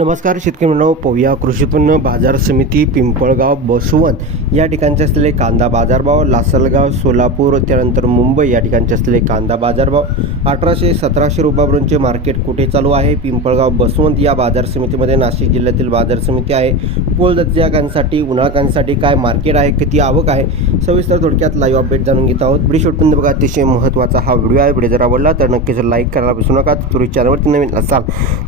नमस्कार शेतकरी मित्रांनो पोया कृषी उत्पन्न बाजार समिती पिंपळगाव बसवंत. या ठिकाणचे असलेले कांदा बाजारभाव लासलगाव सोलापूर त्यानंतर मुंबई या ठिकाणचे असलेले कांदा बाजारभाव अठराशे सतराशे रुपयापर्यंतचे मार्केट कुठे चालू आहे? पिंपळगाव बसवंत या बाजार समितीमध्ये नाशिक जिल्ह्यातील बाजार समिती आहे. पोलदत्तकांसाठी उन्हाळकांसाठी काय मार्केट आहे? किती आवक आहे? सविस्तर थोडक्यात लाईव्ह अपडेट जाणून घेत आहोत. ब्रिश उत्पन्न बघा अतिशय महत्त्वाचा हा व्हिडिओ आहे. व्हिडिओ जर आवडला तर नक्कीच लाईक करायला विसरू नका. तुम्ही चॅनलवरती नवीन असाल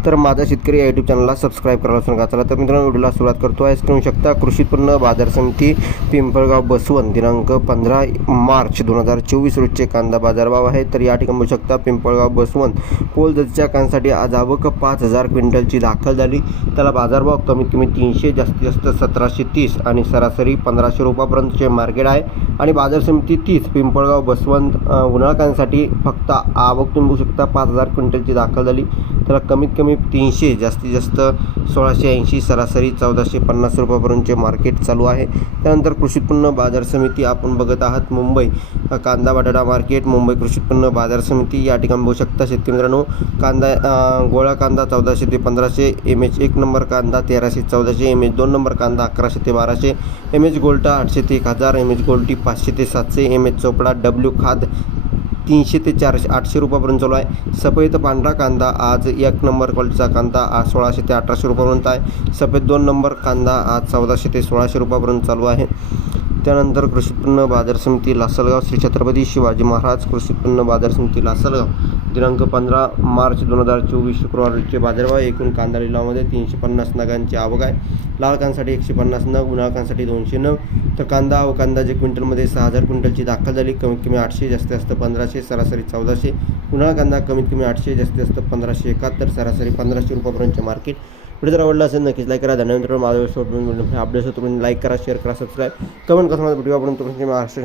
तर माझा शेतकरी या यूट्यूब चॅनलला सबस्क्राईब करायला विसरू नका. चला तर मित्रांनो व्हिडिओला सुरुवात करतो. आहे करू शकता कृषी उत्पन्न बाजार समिती पिंपळगाव बसवंत दिनांक पंधरा मार्च दोन हजार चोवीस रोजचे कांदा बाजारभाव आहे. तर या ठिकाणी बघू शकता पिंपळगाव बसवंत पोल दसच्या कांसाठी आज आवक पाच हजार क्विंटलची दाखल झाली. त्याला बाजारभाव कमीत कमी तीनशे जास्तीत जास्त सतराशे तीस आणि सरासरी पंधराशे रुपयापर्यंतचे मार्केट आहे. आणि बाजार समिती तीस पिंपळगाव बसवंत अ, उन्हाळकांसाठी फक्त आवक तुम्ही बघू शकता पाच हजार क्विंटलची दाखल झाली. त्याला कमीत कमी तीनशे जास्तीत जास्त सोळाशे ऐंशी सरासरी चौदाशे पन्नास रुपयापर्यंतचे मार्केट चालू आहे. त्यानंतर कृषी उत्पन्न बाजार समिती आपण बघत आहात. मुंबई कांदा बटाटा मार्केट मुंबई कृषी उत्पन्न बाजार समिती. या ठिकाणी बघू शकता शेतकरी मित्रांनो कांदा गोळा कांदा चौदाशे ते पंधराशे एम एच एक नंबर कांदा तेराशे चौदाशे एम एच दोन नंबर कांदा अकराशे ते बाराशे एम एच गोल्टा आठशे ते एक हजार एम एच गोल्टी पाचशे ते सातशे एम एच चोपडा डब्ल्यू खाद तीनशे ते चारशे आठशे रुपयापर्यंत चालू आहे. सफेद पांढरा कांदा आज एक नंबर क्वालिटीचा कांदा आज सोळाशे ते अठराशे रुपयापर्यंत आहे. सफेद दोन नंबर कांदा आज चौदाशे ते सोळाशे रुपयापर्यंत चालू आहे. त्यानंतर कृषी उत्पन्न बाजार समिती लासलगाव श्री छत्रपती शिवाजी महाराज कृषी उत्पन्न बाजार समिती लासलगाव. दिनांक पंधरा मार्च दोन हजार चोवीस शुक्रवारचे बाजारभाव एकूण कांदा लिलावामध्ये तीनशे पन्नास नगांची आवक आहे. लाल कांद्यासाठी एकशे पन्नास नग उन्हाळ कांसाठी दोनशे नग. तर कांदा व कांदा जे क्विंटलमध्ये सहा हजार क्विंटलची दाखल झाली. कमीत कमी आठशे जास्तीत जास्त पंधराशे सरासरी चौदाशे. उन्हाळा कांदा कमीत कमी आठशे जास्तीत जास्त पंधराशे एकाहत्तर सरासरी पंधराशे रुपयापर्यंतचे मार्केट. व्हिडिओ जर आवडला असेल नक्कीच लाईक करा. धन्यवाद माझ्या अपडेट्स तुम्ही लाईक करा शेअर करा सबस्क्राईब. कमेंट करा व्हिडिओ आपण तुमचे महाराष्ट्र